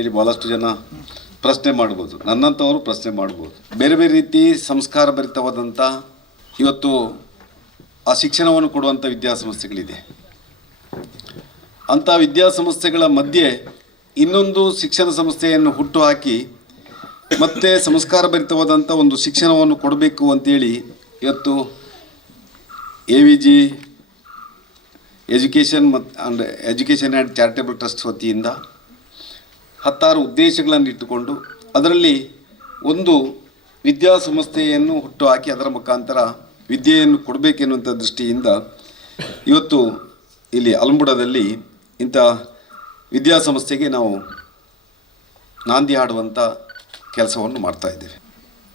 ಅಂತೇಳಿ ಭಾಳಷ್ಟು ಜನ ಪ್ರಶ್ನೆ ಮಾಡ್ಬೋದು, ನನ್ನಂಥವರು ಪ್ರಶ್ನೆ ಮಾಡ್ಬೋದು. ಬೇರೆ ಬೇರೆ ರೀತಿ ಸಂಸ್ಕಾರ ಭರಿತವಾದಂಥ ಇವತ್ತು ಆ ಶಿಕ್ಷಣವನ್ನು ಕೊಡುವಂಥ ವಿದ್ಯಾಸಂಸ್ಥೆಗಳಿದೆ. ಅಂಥ ವಿದ್ಯಾಸಂಸ್ಥೆಗಳ ಮಧ್ಯೆ ಇನ್ನೊಂದು ಶಿಕ್ಷಣ ಸಂಸ್ಥೆಯನ್ನು ಹುಟ್ಟುಹಾಕಿ ಮತ್ತೆ ಸಂಸ್ಕಾರ ಭರಿತವಾದಂಥ ಒಂದು ಶಿಕ್ಷಣವನ್ನು ಕೊಡಬೇಕು ಅಂತೇಳಿ ಇವತ್ತು AVG education and charitable trust ವತಿಯಿಂದ 10 ಉದ್ದೇಶಗಳನ್ನು ಇಟ್ಟುಕೊಂಡು ಅದರಲ್ಲಿ ಒಂದು ವಿದ್ಯಾಸಂಸ್ಥೆಯನ್ನು ಹುಟ್ಟುಹಾಕಿ ಅದರ ಮುಖಾಂತರ ವಿದ್ಯೆಯನ್ನು ಕೊಡಬೇಕೆನ್ನುವಂಥ ದೃಷ್ಟಿಯಿಂದ ಇವತ್ತು ಇಲ್ಲಿ ಅಲಂಬುಡದಲ್ಲಿ ಇಂಥ ವಿದ್ಯಾಸಂಸ್ಥೆಗೆ ನಾವು ನಾಂದಿ ಹಾಡುವಂಥ ಕೆಲಸವನ್ನು ಮಾಡ್ತಾಯಿದ್ದೇವೆ.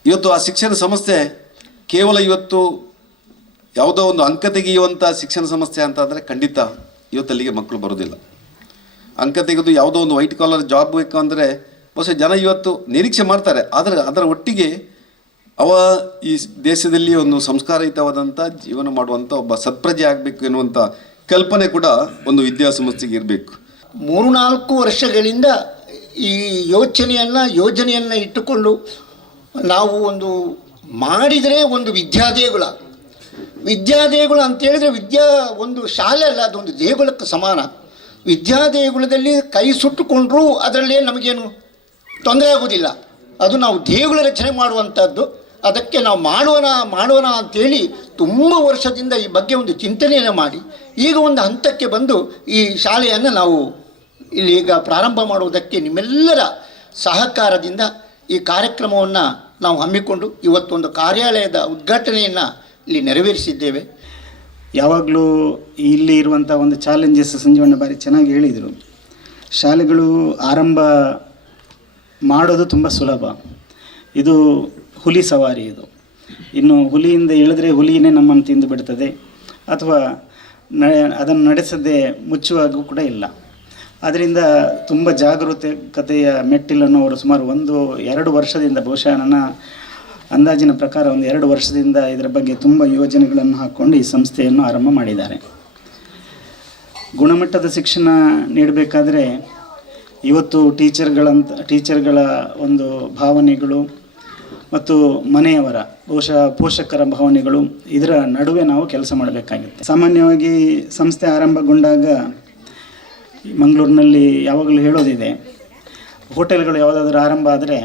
ಇವತ್ತು ಆ ಶಿಕ್ಷಣ ಸಂಸ್ಥೆ ಕೇವಲ ಇವತ್ತು ಯಾವುದೋ ಒಂದು ಅಂಕ ತೆಗೆಯುವಂಥ ಶಿಕ್ಷಣ ಸಂಸ್ಥೆ ಅಂತಂದರೆ ಖಂಡಿತ ಇವತ್ತಲ್ಲಿಗೆ ಮಕ್ಕಳು ಬರೋದಿಲ್ಲ. ಅಂಕ ತೆಗೆದು ಯಾವುದೋ ಒಂದು ವೈಟ್ ಕಾಲರ್ ಜಾಬ್ ಬೇಕು ಅಂದರೆ ಬಹುಶಃ ಜನ ಇವತ್ತು ನಿರೀಕ್ಷೆ ಮಾಡ್ತಾರೆ. ಆದರೆ ಅದರ ಒಟ್ಟಿಗೆ ಅವ ಈ ದೇಶದಲ್ಲಿ ಒಂದು ಸಂಸ್ಕಾರಯುತವಾದಂಥ ಜೀವನ ಮಾಡುವಂಥ ಒಬ್ಬ ಸತ್ಪ್ರಜೆ ಆಗಬೇಕು ಎನ್ನುವಂಥ ಕಲ್ಪನೆ ಕೂಡ ಒಂದು ವಿದ್ಯಾಸಂಸ್ಥೆಗೆ ಇರಬೇಕು. 3-4 ವರ್ಷಗಳಿಂದ ಈ ಯೋಜನೆಯನ್ನು ಇಟ್ಟುಕೊಂಡು ನಾವು ಒಂದು ಮಾಡಿದರೆ ಒಂದು ವಿದ್ಯಾದೇಗುಲ ಅಂತೇಳಿದರೆ ಒಂದು ಶಾಲೆ ಅಲ್ಲ, ಅದೊಂದು ದೇಗುಲಕ್ಕೆ ಸಮಾನ. ವಿದ್ಯಾದೇಗುಲದಲ್ಲಿ ಕೈ ಸುಟ್ಟುಕೊಂಡ್ರೂ ಅದರಲ್ಲೇ ನಮಗೇನು ತೊಂದರೆ ಆಗೋದಿಲ್ಲ. ಅದು ನಾವು ದೇಗುಲ ರಚನೆ ಮಾಡುವಂಥದ್ದು. ಅದಕ್ಕೆ ನಾವು ಮಾಡೋಣ ಅಂಥೇಳಿ ತುಂಬ ವರ್ಷದಿಂದ ಈ ಬಗ್ಗೆ ಒಂದು ಚಿಂತನೆಯನ್ನು ಮಾಡಿ ಈಗ ಒಂದು ಹಂತಕ್ಕೆ ಬಂದು ಈ ಶಾಲೆಯನ್ನು ನಾವು ಇಲ್ಲಿ ಈಗ ಪ್ರಾರಂಭ ಮಾಡುವುದಕ್ಕೆ ನಿಮ್ಮೆಲ್ಲರ ಸಹಕಾರದಿಂದ ಈ ಕಾರ್ಯಕ್ರಮವನ್ನು ನಾವು ಹಮ್ಮಿಕೊಂಡು ಇವತ್ತೊಂದು ಕಾರ್ಯಾಲಯದ ಉದ್ಘಾಟನೆಯನ್ನು ಇಲ್ಲಿ ನೆರವೇರಿಸಿದ್ದೇವೆ. ಯಾವಾಗಲೂ ಇಲ್ಲಿ ಇರುವಂಥ ಒಂದು ಚಾಲೆಂಜಸ್ ಸಂಜೀವಣ್ಣ ಭಾರಿ ಚೆನ್ನಾಗಿ ಹೇಳಿದರು. ಶಾಲೆಗಳು ಆರಂಭ ಮಾಡೋದು ತುಂಬ ಸುಲಭ. ಇದು ಹುಲಿ ಸವಾರಿ. ಇನ್ನು ಹುಲಿಯಿಂದ ಇಳಿದ್ರೆ ಹುಲಿಯೇ ನಮ್ಮನ್ನು ತಿಂದು ಬಿಡ್ತದೆ, ಅಥವಾ ಅದನ್ನು ನಡೆಸದೆ ಮುಚ್ಚುವಾಗೂ ಕೂಡ ಇಲ್ಲ. ಆದ್ದರಿಂದ ತುಂಬ ಜಾಗರೂಕತೆಯ ಮೆಟ್ಟಿಲನ್ನು ಅವರು ಸುಮಾರು 1-2 ವರ್ಷದಿಂದ, ಬಹುಶಃ ನನ್ನ ಅಂದಾಜಿನ ಪ್ರಕಾರ 1-2 ವರ್ಷದಿಂದ ಇದರ ಬಗ್ಗೆ ತುಂಬ ಯೋಜನೆಗಳನ್ನು ಹಾಕ್ಕೊಂಡು ಈ ಸಂಸ್ಥೆಯನ್ನು ಆರಂಭ ಮಾಡಿದ್ದಾರೆ. ಗುಣಮಟ್ಟದ ಶಿಕ್ಷಣ ನೀಡಬೇಕಾದ್ರೆ ಇವತ್ತು ಟೀಚರ್ಗಳ ಒಂದು ಭಾವನೆಗಳು ಮತ್ತು ಮನೆಯವರ ಬಹುಶಃ ಪೋಷಕರ ಭಾವನೆಗಳು ಇದರ ನಡುವೆ ನಾವು ಕೆಲಸ ಮಾಡಬೇಕಾಗುತ್ತೆ. ಸಾಮಾನ್ಯವಾಗಿ ಸಂಸ್ಥೆ ಆರಂಭಗೊಂಡಾಗ ಮಂಗಳೂರಿನಲ್ಲಿ ಯಾವಾಗಲೂ ಹೇಳೋದಿದೆ, ಹೋಟೆಲ್ಗಳು ಯಾವುದಾದ್ರೂ ಆರಂಭ ಆದರೆ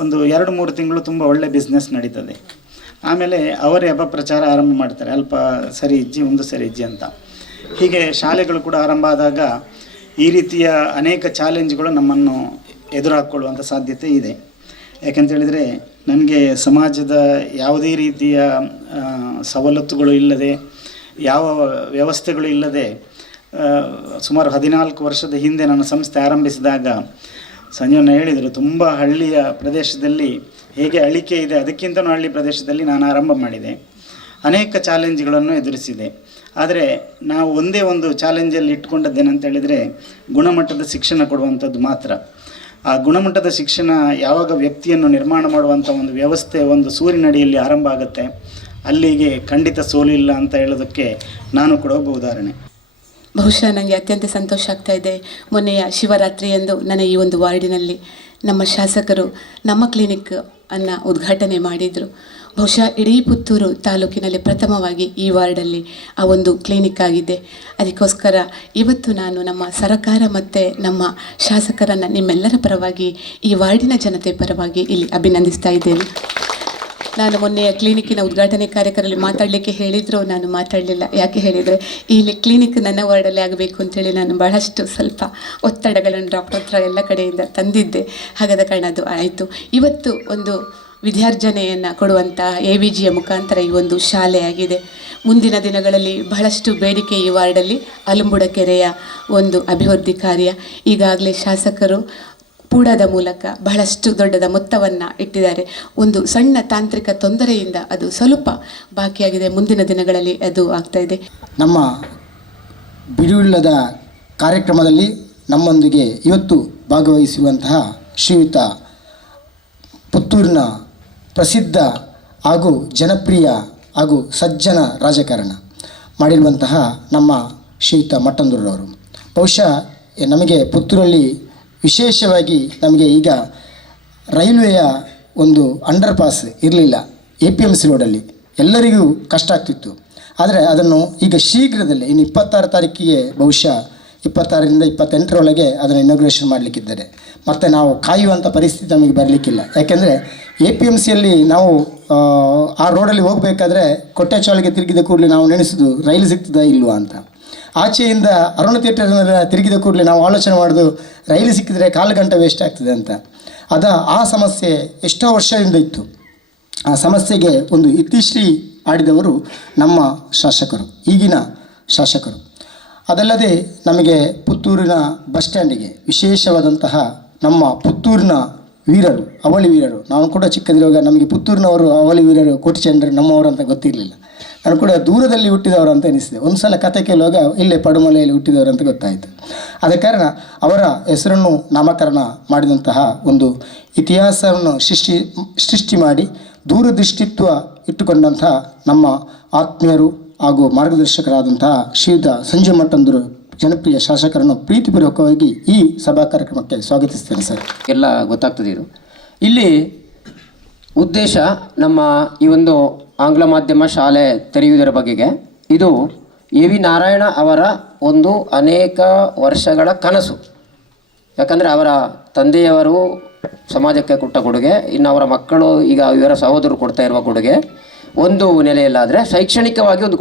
ಒಂದು 2-3 ತಿಂಗಳು ತುಂಬ ಒಳ್ಳೆ ಬಿಸ್ನೆಸ್ ನಡೀತದೆ. ಆಮೇಲೆ ಅವರೇ ಅಪಪ್ರಚಾರ ಆರಂಭ ಮಾಡ್ತಾರೆ, ಅಲ್ಪ ಸರಿ ಇಜ್ಜಿ ಒಂದು ಸರಿ ಇಜ್ಜಿ ಅಂತ. ಹೀಗೆ ಶಾಲೆಗಳು ಕೂಡ ಆರಂಭ ಆದಾಗ ಈ ರೀತಿಯ ಅನೇಕ ಚಾಲೆಂಜ್ಗಳು ನಮ್ಮನ್ನು ಎದುರು ಹಾಕ್ಕೊಳ್ಳುವಂಥ ಸಾಧ್ಯತೆ ಇದೆ. ಯಾಕೆಂತೇಳಿದರೆ ನನಗೆ ಸಮಾಜದ ಯಾವುದೇ ರೀತಿಯ ಸವಲತ್ತುಗಳು ಇಲ್ಲದೆ, ಯಾವ ವ್ಯವಸ್ಥೆಗಳು ಇಲ್ಲದೆ ಸುಮಾರು 14 ವರ್ಷದ ಹಿಂದೆ ನನ್ನ ಸಂಸ್ಥೆ ಆರಂಭಿಸಿದಾಗ ಸಂಜೀವಣ್ಣ ಹೇಳಿದರು, ತುಂಬ ಹಳ್ಳಿಯ ಪ್ರದೇಶದಲ್ಲಿ ಹೇಗೆ ಅಳಿಕೆ ಇದೆ ಅದಕ್ಕಿಂತಲೂ ಹಳ್ಳಿ ಪ್ರದೇಶದಲ್ಲಿ ನಾನು ಆರಂಭ ಮಾಡಿದೆ. ಅನೇಕ ಚಾಲೆಂಜ್ಗಳನ್ನು ಎದುರಿಸಿದೆ. ಆದರೆ ನಾವು ಒಂದೇ ಒಂದು ಚಾಲೆಂಜಲ್ಲಿ ಇಟ್ಕೊಂಡದ್ದೇನಂತ ಹೇಳಿದರೆ ಗುಣಮಟ್ಟದ ಶಿಕ್ಷಣ ಕೊಡುವಂಥದ್ದು ಮಾತ್ರ. ಆ ಗುಣಮಟ್ಟದ ಶಿಕ್ಷಣ ಯಾವಾಗ ವ್ಯಕ್ತಿಯನ್ನು ನಿರ್ಮಾಣ ಮಾಡುವಂಥ ಒಂದು ವ್ಯವಸ್ಥೆ ಒಂದು ಸೂರಿನಡಿಯಲ್ಲಿ ಆರಂಭ ಆಗುತ್ತೆ, ಅಲ್ಲಿಗೆ ಖಂಡಿತ ಸೋಲಿಲ್ಲ ಅಂತ ಹೇಳೋದಕ್ಕೆ ನಾನು ಕೂಡ ಒಬ್ಬ ಉದಾಹರಣೆ. ಬಹುಶಃ ನನಗೆ ಅತ್ಯಂತ ಸಂತೋಷ ಆಗ್ತಾ ಇದೆ. ಮೊನ್ನೆಯ ಶಿವರಾತ್ರಿಯಂದು ನನ್ನ ಈ ಒಂದು ವಾರ್ಡಿನಲ್ಲಿ ನಮ್ಮ ಶಾಸಕರು ನಮ್ಮ ಕ್ಲಿನಿಕ್ ಅನ್ನು ಉದ್ಘಾಟನೆ ಮಾಡಿದರು. ಬಹುಶಃ ಇಡೀ ಪುತ್ತೂರು ತಾಲೂಕಿನಲ್ಲಿ ಪ್ರಥಮವಾಗಿ ಈ ವಾರ್ಡಲ್ಲಿ ಆ ಒಂದು ಕ್ಲಿನಿಕ್ ಆಗಿದೆ. ಅದಕ್ಕೋಸ್ಕರ ಇವತ್ತು ನಾನು ನಮ್ಮ ಸರಕಾರ ಮತ್ತು ನಮ್ಮ ಶಾಸಕರನ್ನು ನಿಮ್ಮೆಲ್ಲರ ಪರವಾಗಿ, ಈ ವಾರ್ಡಿನ ಜನತೆ ಪರವಾಗಿ ಇಲ್ಲಿ ಅಭಿನಂದಿಸ್ತಾ ಇದ್ದೇನೆ. ನಾನು ಮೊನ್ನೆಯ ಕ್ಲಿನಿಕ್ಕಿನ ಉದ್ಘಾಟನೆ ಕಾರ್ಯಕ್ರಮದಲ್ಲಿ ಮಾತಾಡಲಿಕ್ಕೆ ಹೇಳಿದ್ರು, ನಾನು ಮಾತಾಡಲಿಲ್ಲ. ಯಾಕೆ ಹೇಳಿದರೆ ಇಲ್ಲಿ ಕ್ಲಿನಿಕ್ ನನ್ನ ವಾರ್ಡಲ್ಲಿ ಆಗಬೇಕು ಅಂತೇಳಿ ನಾನು ಬಹಳಷ್ಟು ಸ್ವಲ್ಪ ಒತ್ತಡಗಳನ್ನು ಡಾಕ್ಟರ್ ಹತ್ರ ಎಲ್ಲ ಕಡೆಯಿಂದ ತಂದಿದ್ದೆ. ಹಾಗಾದ ಕಾರಣ ಅದು ಆಯಿತು. ಇವತ್ತು ಒಂದು ವಿದ್ಯಾರ್ಜನೆಯನ್ನು ಕೊಡುವಂಥ AVGಯ ಮುಖಾಂತರ ಈ ಒಂದು ಶಾಲೆಯಾಗಿದೆ. ಮುಂದಿನ ದಿನಗಳಲ್ಲಿ ಬಹಳಷ್ಟು ಬೇಡಿಕೆ ಈ ವಾರ್ಡಲ್ಲಿ ಅಲಂಬುಡ ಕೆರೆಯ ಒಂದು ಅಭಿವೃದ್ಧಿ ಕಾರ್ಯ. ಈಗಾಗಲೇ ಶಾಸಕರು ಪೂಡದ ಮೂಲಕ ಬಹಳಷ್ಟು ದೊಡ್ಡದ ಮೊತ್ತವನ್ನು ಇಟ್ಟಿದ್ದಾರೆ. ಒಂದು ಸಣ್ಣ ತಾಂತ್ರಿಕ ತೊಂದರೆಯಿಂದ ಅದು ಸ್ವಲ್ಪ ಬಾಕಿಯಾಗಿದೆ. ಮುಂದಿನ ದಿನಗಳಲ್ಲಿ ಅದು ಆಗ್ತಾ ಇದೆ. ನಮ್ಮ ಬಿಡುವಿಲ್ಲದ ಕಾರ್ಯಕ್ರಮದಲ್ಲಿ ನಮ್ಮೊಂದಿಗೆ ಇವತ್ತು ಭಾಗವಹಿಸುವಂತಹ ಶ್ರೀಯುತ ಪುತ್ತೂರಿನ ಪ್ರಸಿದ್ಧ ಹಾಗೂ ಜನಪ್ರಿಯ ಹಾಗೂ ಸಜ್ಜನ ರಾಜಕಾರಣ ಮಾಡಿರುವಂತಹ ನಮ್ಮ ಶ್ರೀಯುತ ಮಟ್ಟಂದೂರವರು. ಬಹುಶಃ ನಮಗೆ ಪುತ್ತೂರಲ್ಲಿ ವಿಶೇಷವಾಗಿ ನಮಗೆ ಈಗ ರೈಲ್ವೆಯ ಒಂದು ಅಂಡರ್ ಪಾಸ್ ಇರಲಿಲ್ಲ APMC ರೋಡಲ್ಲಿ, ಎಲ್ಲರಿಗೂ ಕಷ್ಟ ಆಗ್ತಿತ್ತು. ಆದರೆ ಅದನ್ನು ಈಗ ಶೀಘ್ರದಲ್ಲೇ ಇನ್ನು 26 ತಾರೀಕಿಗೆ ಬಹುಶಃ 26ರಿಂದ 28ರೊಳಗೆ ಅದನ್ನು ಇನಾಗ್ರೇಷನ್ ಮಾಡಲಿಕ್ಕಿದ್ದಾರೆ. ಮತ್ತು ನಾವು ಕಾಯುವಂಥ ಪರಿಸ್ಥಿತಿ ನಮಗೆ ಬರಲಿಕ್ಕಿಲ್ಲ. ಯಾಕೆಂದರೆ APMCಯಲ್ಲಿ ನಾವು ಆ ರೋಡಲ್ಲಿ ಹೋಗಬೇಕಾದ್ರೆ ಕೊಟ್ಟೆಚಾಳಿಗೆ ತಿರುಗಿದ ಕೂಡಲೇ ನಾವು ನೆನೆಸೋದು ರೈಲು ಸಿಗ್ತದಾ ಇಲ್ವಾ ಅಂತ. ಆಚೆಯಿಂದ ಅರುಣ ಥಿಯೇಟರ್ನ ತಿರುಗಿದ ಕೂಡಲೇ ನಾವು ಆಲೋಚನೆ ಮಾಡೋದು ರೈಲು ಸಿಕ್ಕಿದರೆ 1/4 ಗಂಟೆ ವೇಸ್ಟ್ ಆಗ್ತದೆ ಅಂತ. ಆ ಸಮಸ್ಯೆ ಎಷ್ಟೋ ವರ್ಷದಿಂದ ಇತ್ತು. ಆ ಸಮಸ್ಯೆಗೆ ಒಂದು ಇತಿಶ್ರೀ ಆಡಿದವರು ನಮ್ಮ ಶಾಸಕರು, ಈಗಿನ ಶಾಸಕರು. ಅದಲ್ಲದೆ ನಮಗೆ ಪುತ್ತೂರಿನ ಬಸ್ ಸ್ಟ್ಯಾಂಡಿಗೆ ವಿಶೇಷವಾದಂತಹ ನಮ್ಮ ಪುತ್ತೂರಿನ ವೀರರು, ಅವಳಿ ವೀರರು, ನಾನು ಕೂಡ ಚಿಕ್ಕದಿರುವಾಗ ನಮಗೆ ಪುತ್ತೂರಿನವರು ಅವಳಿ ವೀರರು ಕೋಟಿಚಂದ್ರ ನಮ್ಮವರು ಅಂತ ಗೊತ್ತಿರಲಿಲ್ಲ. ನಾನು ಕೂಡ ದೂರದಲ್ಲಿ ಹುಟ್ಟಿದವರು ಅಂತ ಎನಿಸಿದೆ. ಒಂದು ಸಲ ಕತೆ ಕೇಳುವಾಗ ಇಲ್ಲೇ ಪಡುಮಲೆಯಲ್ಲಿ ಹುಟ್ಟಿದವರು ಅಂತ ಗೊತ್ತಾಯಿತು. ಆದ ಕಾರಣ ಅವರ ಹೆಸರನ್ನು ನಾಮಕರಣ ಮಾಡಿದಂತಹ ಒಂದು ಇತಿಹಾಸವನ್ನು ಸೃಷ್ಟಿ ಮಾಡಿ ದೂರದೃಷ್ಟಿತ್ವ ಇಟ್ಟುಕೊಂಡಂತಹ ನಮ್ಮ ಆತ್ಮೀಯರು ಹಾಗೂ ಮಾರ್ಗದರ್ಶಕರಾದಂತಹ ಶ್ರೀಯುತ ಸಂಜಯ್ ಮಠಂದರು ಜನಪ್ರಿಯ ಶಾಸಕರನ್ನು ಪ್ರೀತಿಪೂರ್ವಕವಾಗಿ ಈ ಸಭಾ ಕಾರ್ಯಕ್ರಮಕ್ಕೆ ಸ್ವಾಗತಿಸ್ತೇನೆ ಸರ್. ಎಲ್ಲ ಗೊತ್ತಾಗ್ತದೆ. ಇಲ್ಲಿ ಉದ್ದೇಶ ನಮ್ಮ ಈ ಒಂದು ಆಂಗ್ಲ ಮಾಧ್ಯಮ ಶಾಲೆ ತೆರೆಯುವುದರ ಬಗೆಗೆ ಇದು AV ನಾರಾಯಣ ಅವರ ಒಂದು ಅನೇಕ ವರ್ಷಗಳ ಕನಸು. ಯಾಕಂದರೆ ಅವರ ತಂದೆಯವರು ಸಮಾಜಕ್ಕೆ ಕೊಟ್ಟ ಕೊಡುಗೆ, ಇನ್ನು ಅವರ ಮಕ್ಕಳು ಈಗ ಇವರ ಸಹೋದರರು ಕೊಡ್ತಾ ಇರುವ ಕೊಡುಗೆ ಒಂದು ನೆಲೆಯಲ್ಲಾದರೆ ಶೈಕ್ಷಣಿಕವಾಗಿ ಒಂದು